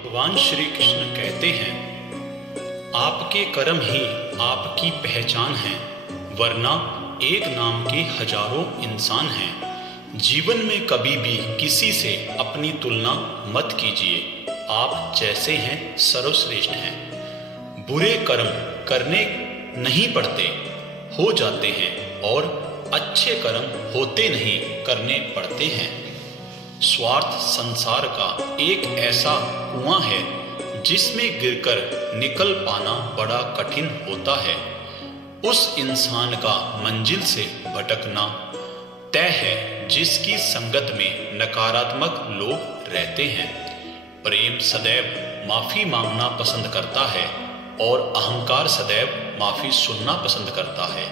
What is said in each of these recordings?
भगवान श्री कृष्ण कहते हैं, आपके कर्म ही आपकी पहचान है, वरना एक नाम के हजारों इंसान हैं। जीवन में कभी भी किसी से अपनी तुलना मत कीजिए। आप जैसे हैं सर्वश्रेष्ठ हैं। बुरे कर्म करने नहीं पड़ते, हो जाते हैं, और अच्छे कर्म होते नहीं, करने पड़ते हैं। स्वार्थ संसार का एक ऐसा कुआं है जिसमें गिरकर निकल पाना बड़ा कठिन होता है। उस इंसान का मंजिल से भटकना तय है जिसकी संगत में नकारात्मक लोग रहते हैं। प्रेम सदैव माफी मांगना पसंद करता है और अहंकार सदैव माफी सुनना पसंद करता है।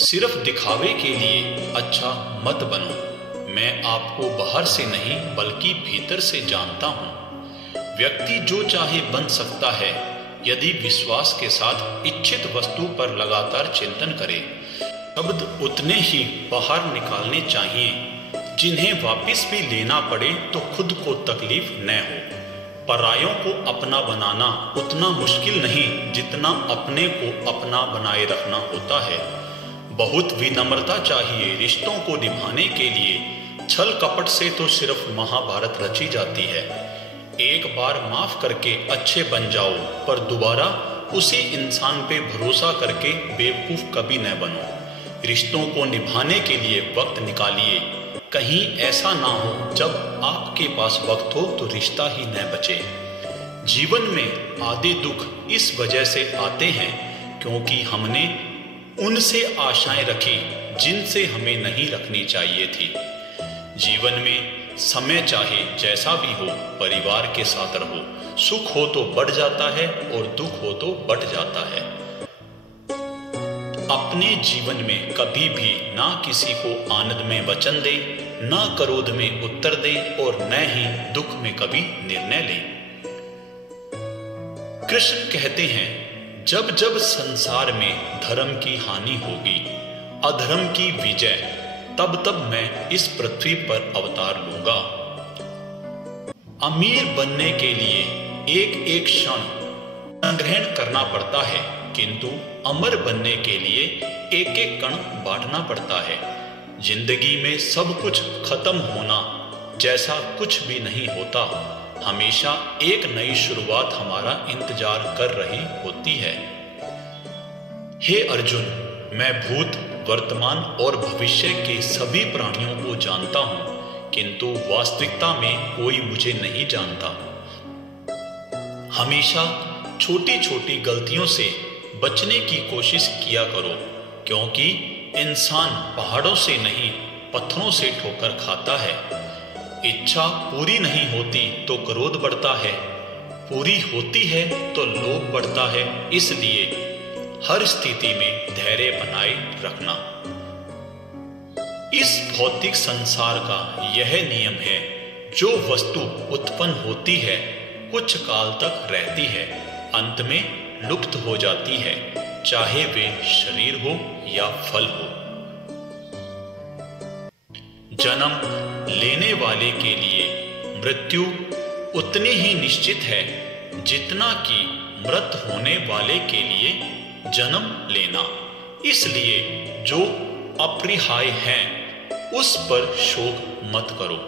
सिर्फ दिखावे के लिए अच्छा मत बनो। मैं आपको बाहर से नहीं बल्कि भीतर से जानता हूँ। व्यक्ति जो चाहे बन सकता है यदि विश्वास के साथ इच्छित वस्तु पर लगातार चिंतन करे। शब्द उतने ही बाहर निकालने चाहिए जिन्हें वापस भी लेना पड़े तो खुद को तकलीफ न हो। परायों को अपना बनाना उतना मुश्किल नहीं जितना अपने को अपना बनाए रखना होता है। बहुत विनम्रता चाहिए रिश्तों को निभाने के लिए। छल कपट से तो सिर्फ महाभारत रची जाती है। एक बार माफ करके अच्छे बन जाओ, पर दोबारा उसी इंसान पे भरोसा करके बेवकूफ कभी न बनो। रिश्तों को निभाने के लिए वक्त निकालिए। कहीं ऐसा ना हो जब आपके पास वक्त हो तो रिश्ता ही न बचे। जीवन में आधे दुख इस वजह से आते हैं क्योंकि हमने उनसे आशाएं रखी जिनसे हमें नहीं रखनी चाहिए थी। जीवन में समय चाहे जैसा भी हो, परिवार के साथ रहो। सुख हो तो बढ़ जाता है और दुख हो तो बढ़ जाता है। अपने जीवन में कभी भी ना किसी को आनंद में वचन दे, ना क्रोध में उत्तर दे, और न ही दुख में कभी निर्णय ले। कृष्ण कहते हैं, जब जब संसार में धर्म की हानि होगी, अधर्म की विजय, तब तब मैं इस पृथ्वी पर अवतार लूंगा। अमीर बनने के लिए एक एक क्षण संग्रहण करना पड़ता है, किंतु अमर बनने के लिए एक एक कण बांटना पड़ता है। जिंदगी में सब कुछ खत्म होना जैसा कुछ भी नहीं होता। हमेशा एक नई शुरुआत हमारा इंतजार कर रही होती है। हे अर्जुन, मैं भूत, वर्तमान और भविष्य के सभी प्राणियों को जानता हूं, किंतु वास्तविकता में कोई मुझे नहीं जानता। हमेशा छोटी छोटी गलतियों से बचने की कोशिश किया करो, क्योंकि इंसान पहाड़ों से नहीं पत्थरों से ठोकर खाता है। इच्छा पूरी नहीं होती तो क्रोध बढ़ता है, पूरी होती है तो लोभ बढ़ता है। इसलिए हर स्थिति में धैर्य बनाए रखना। इस भौतिक संसार का यह नियम है, जो वस्तु उत्पन्न होती है कुछ काल तक रहती है, अंत में लुप्त हो जाती है, चाहे वे शरीर हो या फल हो। जन्म लेने वाले के लिए मृत्यु उतनी ही निश्चित है जितना कि मृत होने वाले के लिए जन्म लेना। इसलिए जो अपरिहार्य है उस पर शोक मत करो।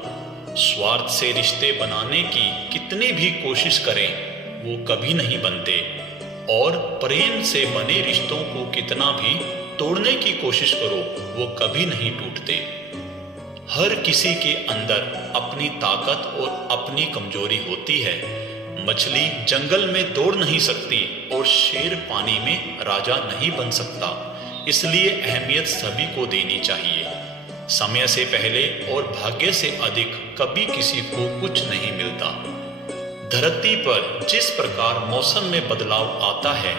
स्वार्थ से रिश्ते बनाने की कितनी भी कोशिश करें वो कभी नहीं बनते, और प्रेम से बने रिश्तों को कितना भी तोड़ने की कोशिश करो वो कभी नहीं टूटते। हर किसी के अंदर अपनी ताकत और अपनी कमजोरी होती है। मछली जंगल में दौड़ नहीं सकती और शेर पानी में राजा नहीं बन सकता। इसलिए अहमियत सभी को देनी चाहिए। समय से पहले और भाग्य से अधिक कभी किसी को कुछ नहीं मिलता। धरती पर जिस प्रकार मौसम में बदलाव आता है,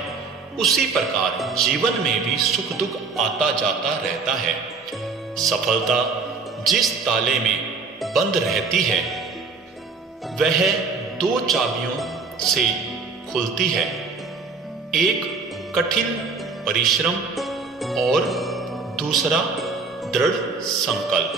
उसी प्रकार जीवन में भी सुख दुख आता जाता रहता है। सफलता जिस ताले में बंद रहती है वह दो चाबियों से खुलती है, एक कठिन परिश्रम और दूसरा दृढ़ संकल्प।